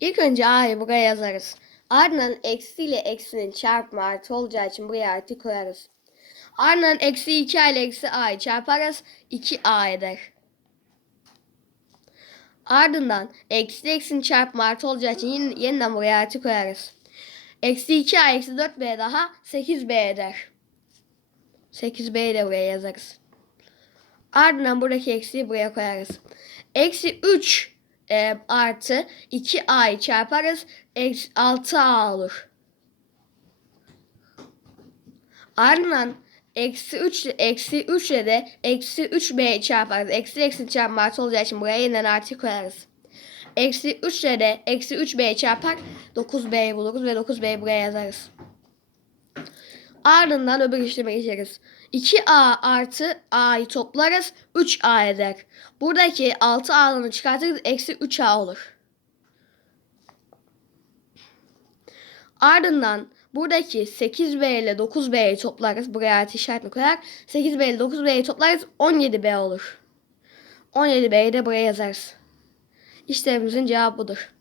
İlk önce a'yı buraya yazarız. Ardından eksi ile eksinin çarpımı artı olacağı için buraya artı koyarız. Ardından eksi 2 ile eksi a'yı çarparız. 2a eder. Ardından eksi ile eksinin çarpımı artı olacağı için yeniden buraya artı koyarız. Eksi 2a eksi 4b daha 8b eder. 8b'yi de buraya yazarız. Ardından buradaki eksiği buraya koyarız. Eksi 3 e, artı 2a'yı çarparız. Eksi 6a olur. Ardından eksi 3 eksi 3 ile de eksi 3b çarparız. Eksi eksi çarpma artı olacağı için buraya yeniden artı koyarız. Eksi 3 ile de eksi 3b çarpar 9b'yi buluruz ve 9b'yi buraya yazarız. Ardından öbür işleme geçeriz. 2a artı a'yı toplarız 3a eder. Buradaki 6a'ını çıkartırız eksi 3a olur. Ardından buradaki 8b ile 9b'yi toplarız. Buraya artı işaretini koyar. 8b ile 9b'yi toplarız 17b olur. 17b'yi de buraya yazarız. İşlemimizin cevabı budur.